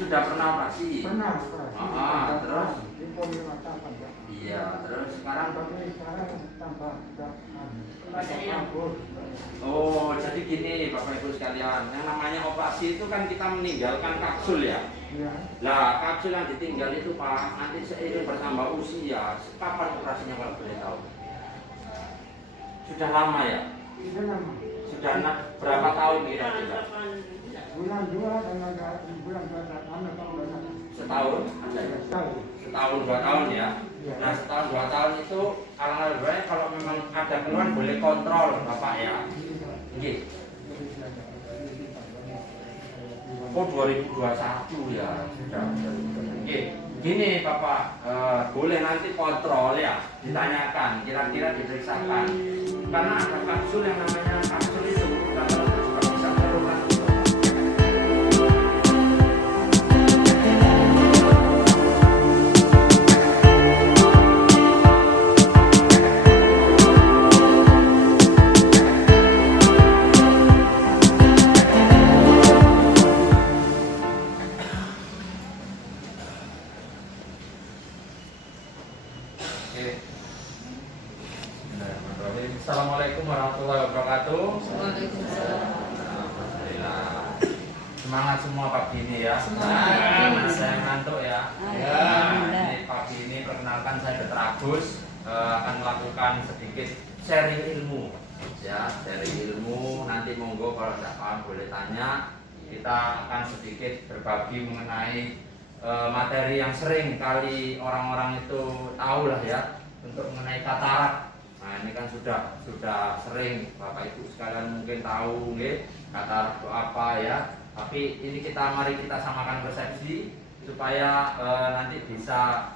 Sudah pernah operasi? Pernah operasi. Terus? Di poli mata panjang. Iya, terus sekarang? Tapi sekarang tambah kabur. Oh, jadi gini Bapak Ibu sekalian, yang namanya operasi itu kan kita meninggalkan kapsul ya. Iya. Lah, kapsul yang ditinggal itu Pak, nanti seiring bertambah usia, kapan operasinya kalau boleh tahu? Sudah lama ya? Sudah lama. Sudah berapa tahun kira-kira? Bulan 2 dan ada bulan 2 tahun atau bulan Setahun? Ada ya? Setahun 2 tahun ya? Nah, setahun 2 tahun itu alangkah baik kalau memang ada keluhan boleh kontrol Bapak ya. Oke. Oh 2021 ya sudah. Oke. Gini Bapak, boleh nanti kontrol ya, ditanyakan, kira-kira diperiksakan. Karena ada kapsul yang namanya kapsul itu kalau juga bisa menurunkan. Assalamualaikum warahmatullahi wabarakatuh. Alhamdulillah. Semangat semua pagi ini ya. Semangat. Saya ngantuk ya. Ini pagi ini perkenalkan saya Dr. Agus akan melakukan sedikit sharing ilmu. Ya, sharing ilmu. Nanti monggo kalau tidak paham boleh tanya. Kita akan sedikit berbagi mengenai materi yang sering kali orang-orang itu tahu lah ya, untuk mengenai katarak. Nah ini kan sudah sering Bapak Ibu sekalian mungkin tahu nggih katarak itu apa ya. Tapi ini mari kita samakan persepsi supaya nanti bisa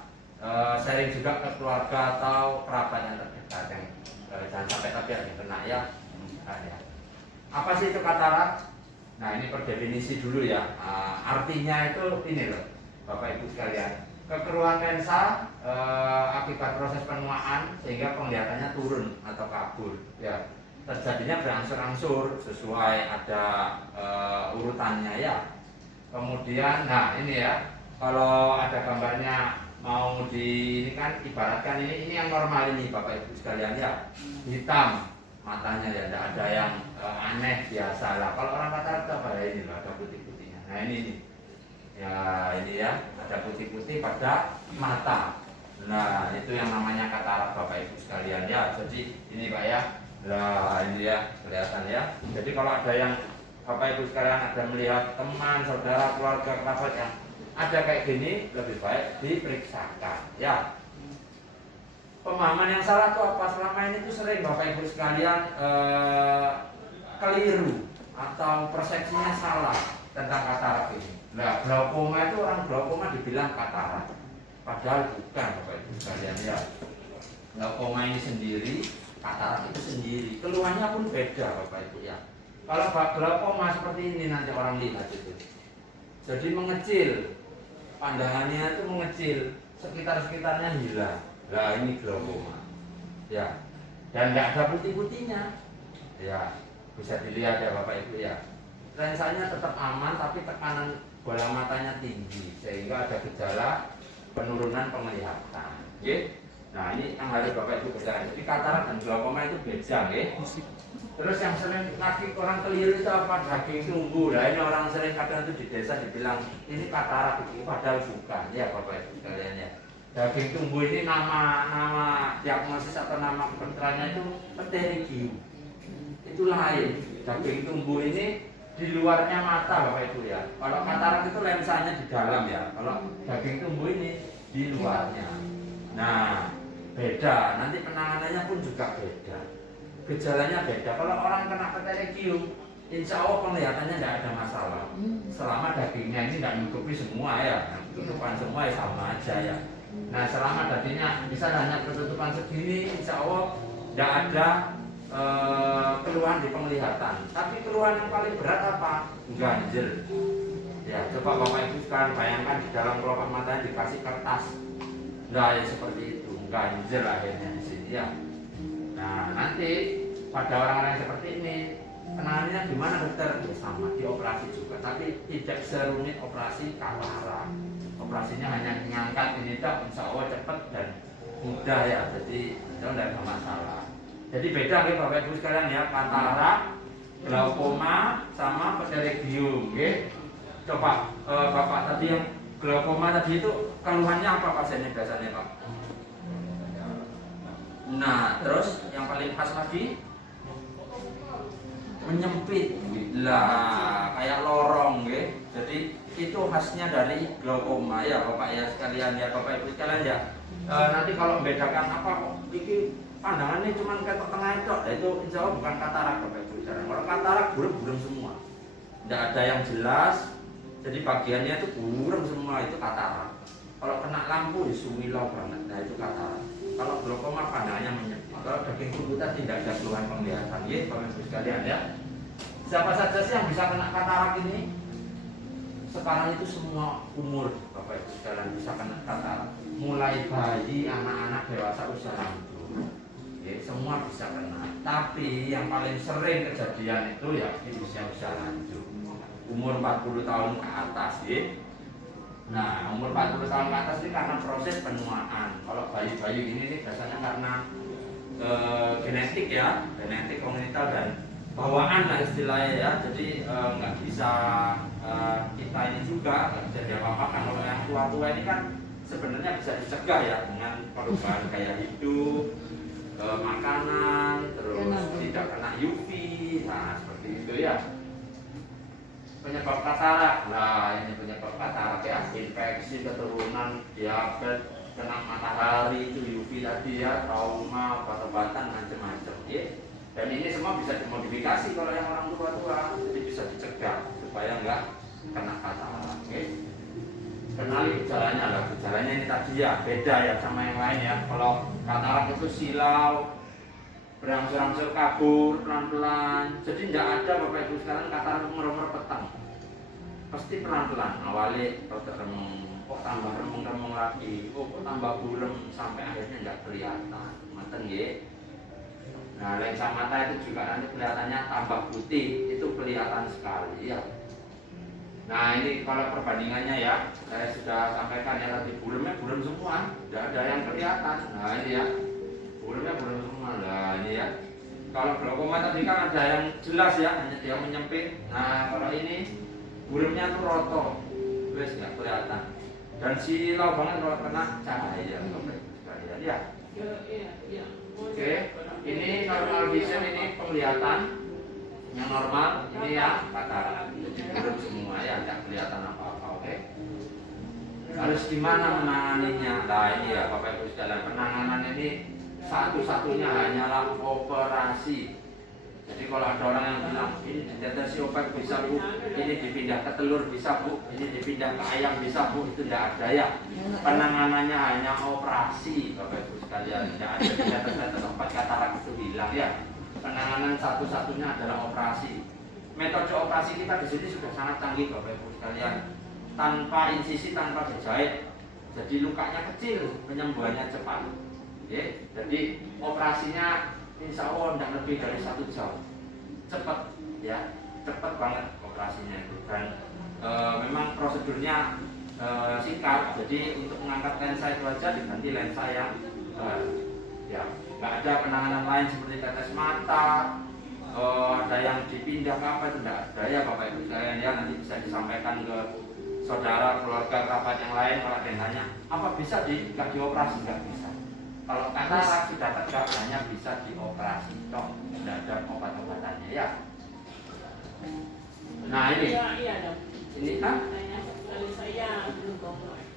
sharing juga ke keluarga atau kerabat yang terdekat yang jangan sampai tapi ada yang kena ya. Apa sih itu katarak? Nah ini per definisi dulu ya. Artinya itu ini loh Bapak Ibu sekalian, kekeruhan lensa akibat proses penuaan sehingga penglihatannya turun atau kabur ya, terjadinya berangsur-angsur sesuai ada urutannya ya. Kemudian nah ini ya, kalau ada gambarnya mau ini kan ibaratkan ini yang normal ini Bapak Ibu sekalian ya, hitam matanya ya, tidak ada yang aneh biasa lah. Kalau orang katarak apa ya, ini loh ada putih-putihnya. Nah ini ya, ini ya ada putih-putih pada mata. Nah itu yang namanya katarak Bapak Ibu sekalian ya. Jadi ini Pak ya, nah ini ya kelihatan ya. Jadi kalau ada yang Bapak Ibu sekalian ada melihat teman, saudara, keluarga, kerabat yang ada kayak gini, lebih baik diperiksakan ya. Pemahaman yang salah itu apa? Selama ini tuh sering Bapak Ibu sekalian keliru atau persepsinya salah tentang katarak ini. Nah, glaukoma itu orang glaukoma dibilang katarak, padahal bukan Bapak Ibu sekalian ya. Glaukoma ini sendiri, katarak itu sendiri, keluhannya pun beda Bapak Ibu ya. Kalau glaukoma seperti ini nanti orang lihat itu, jadi mengecil, pandangannya itu mengecil, sekitarnya hilang. Nah ini glaukoma ya, dan tidak ada putih-putihnya ya, bisa dilihat ya Bapak Ibu ya. Lensanya tetap aman tapi tekanan bola matanya tinggi sehingga ada gejala penurunan penglihatan. Oke? Nah ini yang harus Bapak Ibu ketahui. Jadi katarak dan glaukoma itu beda, oke? Terus yang sering lagi orang keliru itu apa? Daging tumbuh. Nah ini orang sering kadang itu di desa dibilang ini katarak, itu padahal bukan ya Bapak Ibu sekalian ya. Daging tumbuh ini nama diagnosis atau nama kedokterannya itu pterygium. Itu lain. Daging tumbuh ini di luarnya mata Bapak Ibu ya. Kalau katarak itu lensanya di dalam ya. Kalau daging tumbuh ini di luarnya. Nah, beda. Nanti penanganannya pun juga beda. Gejalanya beda. Kalau orang kena pterygium, insya Allah penglihatannya tidak ada masalah. Selama dagingnya ini tidak menutupi semua ya, tutupan semua ya sama aja ya. Nah, selama dagingnya bisa hanya ketutupan segini, insya Allah tidak ada keluhan di penglihatan. Tapi keluhan yang paling berat apa? Ganjel. Ya, coba Bapak Ibu sekarang bayangkan di dalam kelopak matanya dikasih kertas. Nah, ya seperti itu, ganjel akhirnya di sini ya. Nah, nanti pada orang-orang yang seperti ini Penanganannya gimana dokter? Ya sama, dioperasi juga, tapi tidak serumit operasi katarak. Operasinya hanya ngangkat ini dok, insya Allah cepat dan mudah ya, jadi itu tidak ada masalah. Jadi beda ya Bapak Ibu sekalian ya, katarak, glaukoma sama pterygium. Coba Bapak tadi yang glaukoma tadi itu keluhannya apa pasiennya biasanya Pak? Nah, terus yang paling khas lagi menyempit lah kayak lorong jadi itu khasnya dari glaukoma ya Bapak ya sekalian ya, Bapak Ibu sekalian ya. Nanti kalau membedakan apa kok ini pandangannya cuma ke tengah itu, itu insya Allah bukan katarak Bapak Ibu sekalian. Kalau katarak burem-burem semua, tidak ada yang jelas, jadi bagiannya itu burem semua, itu katarak. Kalau kena lampu disuwilau banget, nah itu katarak. Kalau glaukoma pandangannya menyempit. Kalau daging tubuh tadi tidak ada keluhan penglihatan, ya Bapak Ibu sekalian ya. Siapa saja sih yang bisa kena katarak ini? Sekarang itu semua umur Bapak Ibu sekalian bisa kena katarak. Mulai bayi, anak-anak, dewasa, usia lanjut, semua bisa kena. Tapi yang paling sering kejadian itu ya di usia lanjut, umur 40 tahun ke atas ya. Nah, umur 40 tahun ke atas ini karena proses penuaan. Kalau bayi-bayi ini nih biasanya karena genetik ya, genetik kongenital dan bawaan lah istilahnya ya. Jadi nggak bisa kita ini juga nggak bisa diapa-apakan. Kalau yang tua-tua ini kan sebenarnya bisa dicegah ya dengan perubahan gaya hidup, makanan, terus tidak kena UV, nah seperti itu ya. Penyebab katarak, nah ini penyebab katarak ya, infeksi keturunan, diabetes, kena matahari itu UV tadi ya, trauma, obat-obatan macam-macam ya. Dan ini semua bisa dimodifikasi kalau yang orang tua-tua, jadi bisa dicegah supaya enggak kena katarak. Kenali gejalanya lah, gejalanya ini tadi ya beda ya sama yang lain ya. Kalau katarak itu silau, berangsur-angsur kabur pelan-pelan. Jadi tidak ada Bapak Ibu sekarang katarak merem-merem petang. Pasti pelan-pelan. Awalnya rada remeng, kok tambah remeng-remeng lagi, kok tambah burem sampai akhirnya tidak kelihatan. Meten ya. Nah lensa mata itu juga nanti kelihatannya tambah putih, itu kelihatan sekali ya. Nah ini kalau perbandingannya ya, saya sudah sampaikan ya tadi buremnya burem semua, tidak ada yang kelihatan. Nah ini ya, buremnya burem semua. Nah ini ya, kalau glaukoma tadi kan ada yang jelas ya, hanya dia menyempit. Nah kalau ini buremnya tuh roto, wes nggak kelihatan. Dan silau banget kalau kena cahaya, sekalian ya. Oke, ini normal vision, ini penglihatan yang normal, ini ya katarak. Jadi burem semua ya, tidak kelihatan apa-apa. Oke. Harus gimana menanganinya? Nah ini ya Bapak Ibu sekalian, penanganan ini satu-satunya hanyalah operasi. Jadi kalau ada orang yang bilang ini ditetesi obat bisa Bu, ini dipindah ke telur bisa Bu, ini dipindah ke ayam bisa Bu, itu tidak ada ya. Penanganannya hanya operasi Bapak Ibu sekalian, tidak ada ditetes obat katarak itu hilang ya. Penanganan satu-satunya adalah operasi. Metode operasi kita di sini sudah sangat canggih Bapak Ibu sekalian, tanpa insisi, tanpa dijahit. Jadi lukanya kecil, penyembuhannya cepat. Jadi operasinya insya Allah tidak lebih dari 1 jam, cepat ya, cepat banget operasinya itu. Dan memang prosedurnya singkat. Jadi untuk mengangkat lensa itu aja diganti lensa yang ya, nggak ada penanganan lain seperti tetes mata, ada yang dipindah ke apa itu tidak ada ya Bapak Ibu sekalian ya. Nanti bisa disampaikan ke saudara, keluarga, kerabat yang lain kalau ada yang tanya apa bisa nggak dioperasi, nggak bisa. Kalau katarak sudah tegak hanya bisa dioperasi, toh tidak ada obat-obatannya ya. Nah ini, ini kan?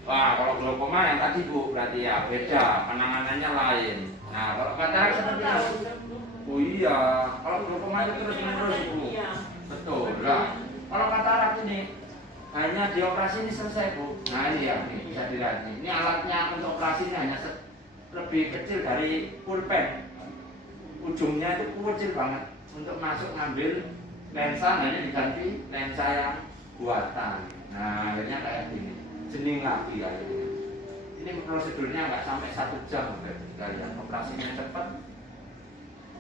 Wah kalau glaukoma yang tadi Bu berarti ya beda, penanganannya lain. Nah kalau katarak seperti itu, oh iya, kalau glaukoma itu terus-menerus Bu, betul lah. Kalau katarak ini hanya dioperasi ini selesai Bu. Nah ini ya, ini bisa dilihat ini alatnya untuk operasi ini hanya lebih kecil dari pulpen, ujungnya itu kecil banget. Untuk masuk ngambil lensa hanya diganti lensa yang buatan. Nah akhirnya kayak gini, jening lagi ya. Ini prosedurnya nggak sampai 1 jam kalian, operasinya cepat,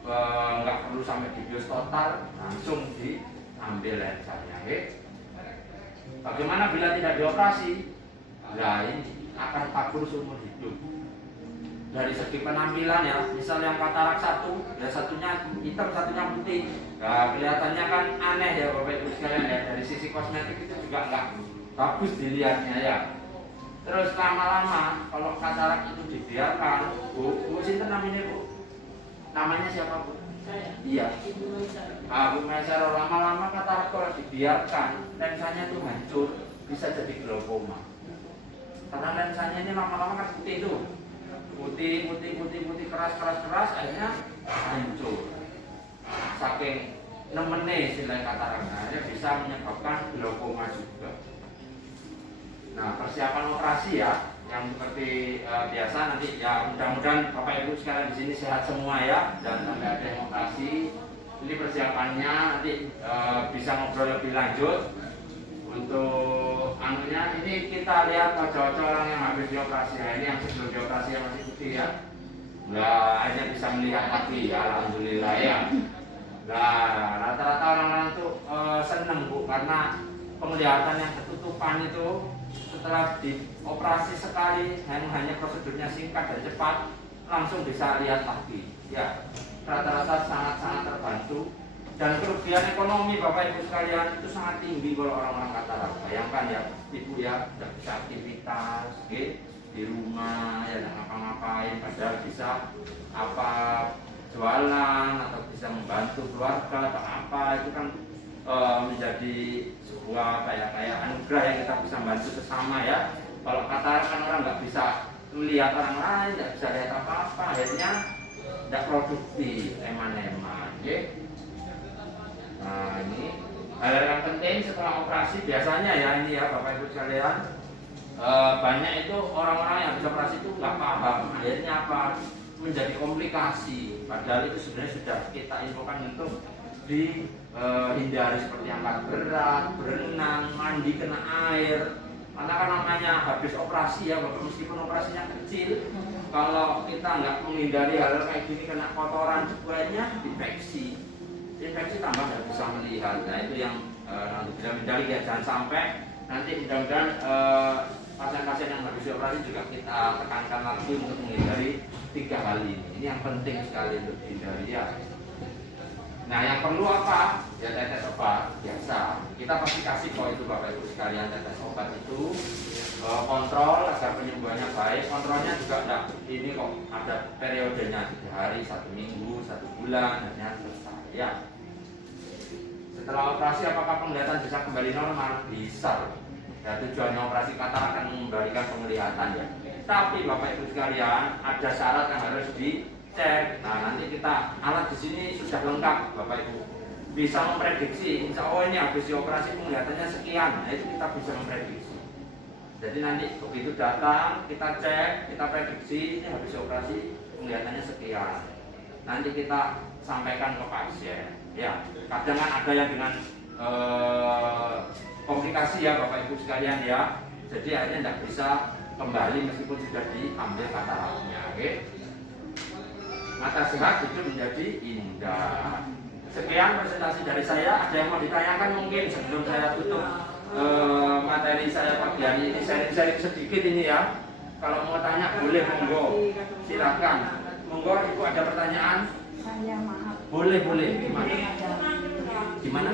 nggak perlu sampai dibius total, langsung diambil lensanya. Bagaimana bila tidak dioperasi? Nah, ini akan kabur seumur hidup. Dari segi penampilan ya, misal yang katarak satu, ya satunya hitam, satunya putih. Nah, kelihatannya kan aneh ya Bapak Ibu sekalian ya. Dari sisi kosmetik itu juga nggak bagus dilihatnya ya. Terus lama-lama kalau katarak itu dibiarkan, Bu sinten namanya Bu? Namanya siapa Bu? Iya. Bu Mesero, lama-lama katarak kalau dibiarkan, lensanya itu hancur, bisa jadi glaukoma. Karena lensanya ini lama-lama kan putih itu, putih keras, akhirnya hancur. Saking nemene istilah katarak, akhirnya bisa menyebabkan glaukoma juga. Nah, persiapan operasi ya, yang seperti biasa nanti ya, mudah-mudahan Bapak Ibu sekalian di sini sehat semua ya, dan sampai ada yang operasi. Ini persiapannya nanti bisa ngobrol lebih lanjut. Untuk anunya ini kita lihat wajah-wajah orang yang habis dioperasi. Nah, ini yang sebelum dioperasi yang masih putih ya. Nah, akhirnya bisa melihat lagi, alhamdulillah ya. Nah, rata-rata orang-orang tuh seneng Bu, karena penglihatan yang ketutupan itu setelah dioperasi sekali, hanya prosedurnya singkat dan cepat, langsung bisa lihat lagi. Ya, rata-rata sangat-sangat terbantu. Dan kerugian ekonomi Bapak Ibu sekalian itu sangat tinggi kalau orang-orang katarak. Bayangkan ya, Ibu ya tidak bisa aktivitas, di rumah ya, tidak ngapa-ngapain, padahal bisa apa jualan atau bisa membantu keluarga atau apa, itu kan menjadi sebuah kayak anugerah yang kita bisa bantu sesama ya. Kalau katarak kan orang nggak bisa melihat orang lain, nggak bisa lihat apa-apa, akhirnya tidak produktif, eman-eman. Nah, ini hal yang penting setelah operasi biasanya ya, ini ya Bapak Ibu sekalian, banyak itu orang-orang yang habis operasi itu nggak paham, akhirnya apa, menjadi komplikasi. Padahal itu sebenarnya sudah kita infokan untuk dihindari, seperti angkat berat, berenang, mandi kena air. Karena kan namanya habis operasi ya Bapak, meskipun operasinya kecil, kalau kita nggak menghindari hal kayak gini, kena kotoran banyak, infeksi tambah nggak bisa melihat. Nah, itu yang menghindari ya, jangan sampai nanti mudah-mudahan pasien-pasien yang habis operasi juga kita tekankan lagi untuk menghindari 3 hal ini. Ini yang penting sekali untuk dihindari ya. Nah, yang perlu apa? Ya tetes obat biasa. Kita pasti kasih kok itu Bapak Ibu sekalian, tetes obat itu kontrol agar penyembuhannya baik. Kontrolnya juga enggak ini kok ada periodenya, 3 hari, 1 minggu, 1 bulan, hanya selesai ya. Setelah operasi apakah penglihatan bisa kembali normal? Bisa. Ya, tujuannya operasi katarak akan mengembalikan penglihatan ya. Tapi Bapak Ibu sekalian, ada syarat yang harus dicek. Nah, nanti kita alat di sini sudah lengkap Bapak Ibu. Bisa memprediksi, insya Allah ini habis dioperasi penglihatannya sekian. Nah, itu kita bisa memprediksi. Jadi nanti begitu datang, kita cek, kita prediksi ini habis operasi penglihatannya sekian. Nanti kita sampaikan ke pasien. Ya, kadang kan ada yang dengan komplikasi ya Bapak Ibu sekalian ya. Jadi akhirnya tidak bisa kembali meskipun sudah diambil kataraknya. Mata sehat itu menjadi indah. Sekian presentasi dari saya. Ada yang mau ditanyakan mungkin sebelum saya tutup materi saya pagi hari ini, sharing sedikit ini ya. Kalau mau tanya boleh, monggo, silakan. Monggo Ibu, ada pertanyaan? Saya maaf. Boleh. Gimana? Gimana?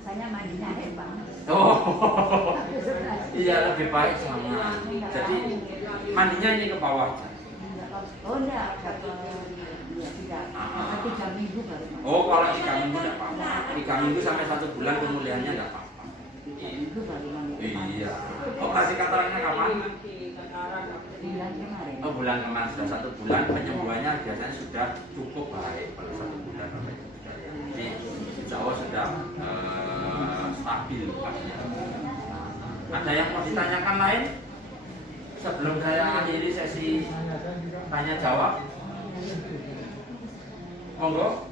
Saya mandinya hebat. Oh, iya lebih baik sama. Jadi mandinya ini ke bawah. Oh enggak, tidak. 3 minggu baru. Oh, kalau 3 minggu tidak apa-apa. 3 minggu sampai 1 bulan pemulihannya tidak apa-apa. 3 minggu baru mandi. Iya. Operasi kataraknya kapan? Bulan kemarin. Oh, bulan kemarin, sudah 1 bulan. Penyembuhannya biasanya sudah cukup baik kalau 1 bulan. Jadi insya Allah sudah stabil pasnya. Ada yang mau ditanyakan lain? Sebelum saya akhiri sesi tanya jawab. Monggo,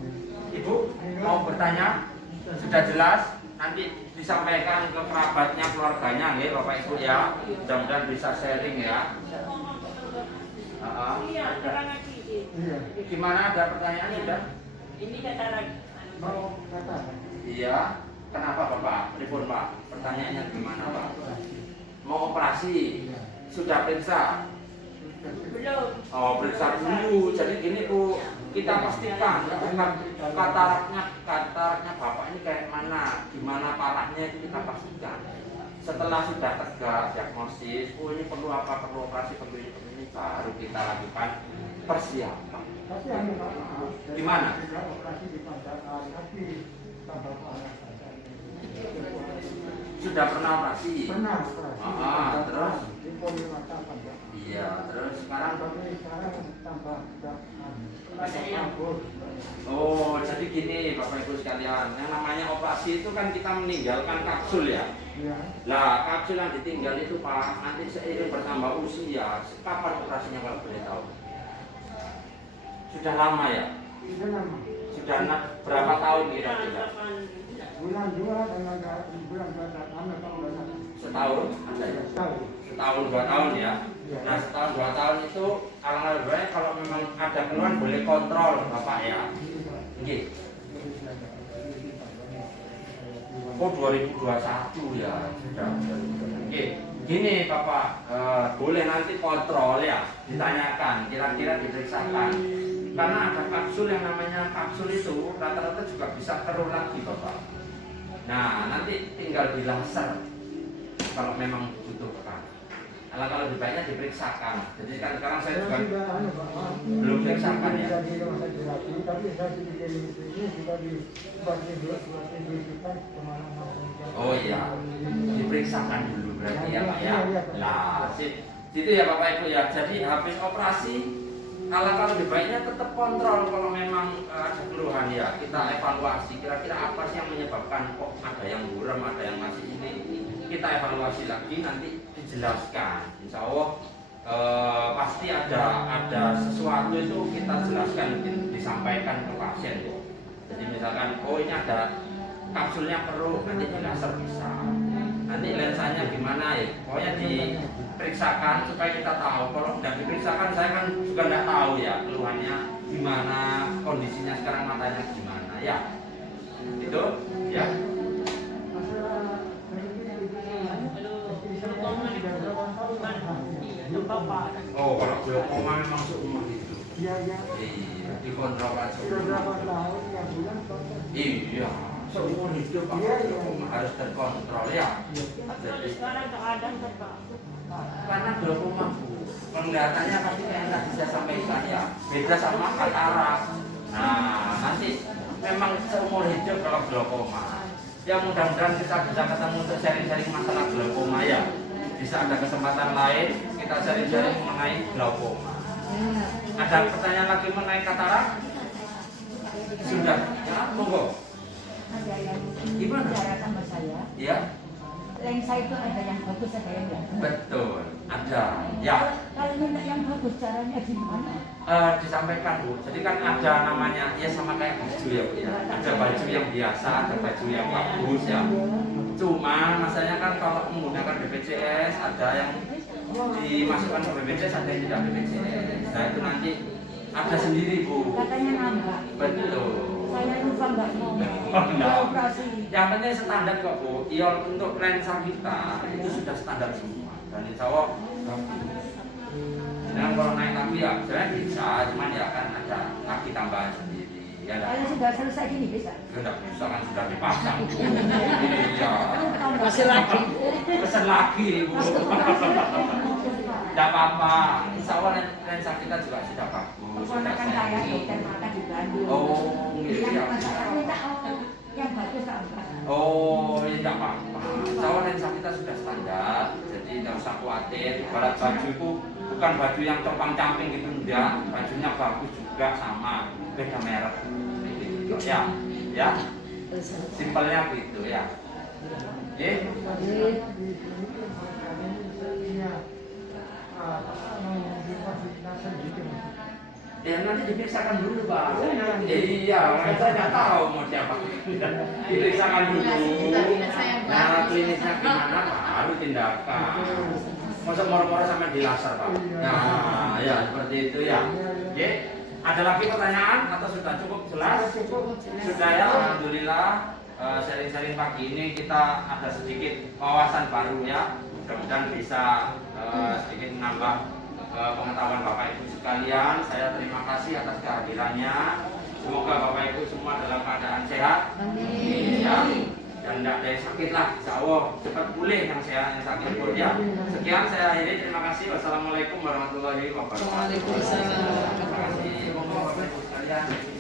Ibu mau bertanya? Sudah jelas? Nanti disampaikan ke kerabatnya, keluarganya, ya Bapak Ibu ya. Mudah-mudahan bisa sharing ya. sedikit. Iya. Gimana, ada pertanyaan sudah? Ini katarak. Mau kata. Iya. Kenapa Bapak? Telepon Pak. Pertanyaannya gimana Pak? Mau operasi? Sudah periksa? Belum. Oh, periksa dulu. Jadi gini Bu, kita pastikan kataraknya Bapak ini kayak mana, gimana parahnya itu kita pastikan. Setelah sudah tegak diagnosis, oh ini perlu apa, perlu operasi, perlu ini, baru kita lakukan persiapan. Tapi anu Pak, Gimana? tidak operasi di pandangan, tapi tambah panas saja. Sudah pernah operasi? Pernah operasi. Terus? Di Polimata panjang. Iya, terus sekarang? Tapi sekarang tambah Ada yang Oh, jadi gini Bapak Ibu sekalian, yang namanya operasi itu kan kita meninggalkan kapsul ya. Iya. Lah, kapsul yang ditinggal itu Pak, nanti seiring bertambah usia, kapan operasinya kalau boleh tahu? Sudah lama ya? Sudah lama. Sudah berapa tahun kira-kira? Bulan 2 dan ada bulan 2 tahun atau Setahun? Ada ya? tahun. Setahun 2 tahun ya? Nah, setahun 2 tahun itu alangkah baik kalau memang ada keluhan boleh kontrol Bapak ya. Oke. Oh 2021 ya sudah. Oke, gini Bapak, boleh nanti kontrol ya, ditanyakan, kira-kira diperiksakan. Karena ada kapsul yang namanya kapsul itu rata-rata juga bisa keruh lagi Bapak. Nah nanti tinggal di laser kalau memang butuhkan. Kalau lebih baiknya diperiksakan. Jadi kan sekarang saya juga belum periksakan ya. Tapi saya sedikit ini sudah dibuatkan kemana-mana. Oh iya, diperiksakan dulu berarti ya Pak ya. Nah, itu ya Bapak Ibu ya. Jadi habis operasi, kalau lebih baiknya tetap kontrol kalau memang ada keluhan ya. Kita evaluasi kira-kira apa sih yang menyebabkan kok ada yang buram, ada yang masih ini. Kita evaluasi lagi nanti dijelaskan. Insya Allah pasti ada sesuatu itu kita jelaskan, disampaikan ke pasien. Jadi misalkan oh ini ada kapsulnya keruh, nanti di laser bisa. Nanti lensanya gimana ya? Pokoknya diperiksakan supaya kita tahu. Kalau tidak diperiksakan saya kan juga tidak tahu ya keluhannya gimana, kondisinya sekarang matanya gimana ya. Itu ya. Oh, kalau glaukoma memang seumur hidup. Iya, iya. Iya, dikontrolkan Sudah seumur berapa hidup. tahun ya bulan Iya, seumur hidup Pak. Iya, iya. Harus terkontrol ya. Jadi, Sekarang keadaan Pak. karena glaukoma Bu, penglihatannya pasti yang tadi saya sampaikan ya, beda sama katarak. Nah, nanti memang seumur hidup kalau glaukoma. Ya mudah-mudahan kita bisa ketemu untuk sharing-sharing masalah glaukoma ya. Bisa ada kesempatan lain kita sharing-sharing mengenai glaukoma. Ada pertanyaan lagi mengenai katarak? Sudah, ya monggo. Ada yang Gimana? bicara sama saya. Ya, Lensa itu ada yang bagus, ada yang enggak. betul. Ada. Ya. Kalau minta yang bagus caranya gimana? Disampaikan Bu, jadi kan ada namanya ya sama kayak baju ya Bu ya. Ada baju yang biasa, ada baju yang bagus ya. Cuma masalahnya kan kalau menggunakan BPJS ada yang dimasukkan ke BPJS, ada yang tidak BPJS. Nah itu nanti ada sendiri Bu. Katanya nambah. Betul. Saya lupa nggak mau Enggak. operasi. Yang penting standar kok Bu. Iol untuk lensa kita itu sudah standar semua. Dan insya Allah dan kalau naik kaki ya sebenarnya bisa, cuman ya kan ada kaki tambahan sendiri. Ya Kalau sudah selesai gini bisa. tidak bisa kan sudah dipasang. Iya. Masih lagi. Pesan lagi Bu. Tidak apa-apa. Insya Allah lensa kita juga sudah bagus. Keponakan saya dokter mata di Bandung. Oh, gitu Yang ya. masalah minta yang bagus apa? Oh, ya tidak apa-apa. Insya Allah lensa kita sudah standar, jadi tidak usah khawatir. Ibarat baju itu bukan baju yang compang-camping gitu, enggak. Bajunya bagus juga sama, beda merek. Gitu, ya, ya. Simpelnya gitu ya. Oke. Ya nanti diperiksakan dulu Pak. Iya, saya nggak tahu mau siapa. Diperiksakan dulu. Nah klinisnya gimana baru tindakan. Masa moro-moro sampai di laser Pak. Nah ya seperti itu ya. Oke. Ada lagi pertanyaan atau sudah cukup jelas? Sudah ya, alhamdulillah. Sharing-sharing pagi ini kita ada sedikit wawasan baru ya. Mudah-mudahan bisa sedikit menambah pengetahuan Bapak Ibu sekalian. Saya terima kasih atas kehadirannya. Semoga Bapak Ibu semua dalam keadaan sehat. Amin. Ya. Dan tidak ada yang sakit lah, insya Allah cepat pulih yang sakit pun ya. Sekian saya akhiri, terima kasih. Wassalamualaikum warahmatullahi wabarakatuh. Waalaikumsalam. Terima kasih Bapak Ibu sekalian.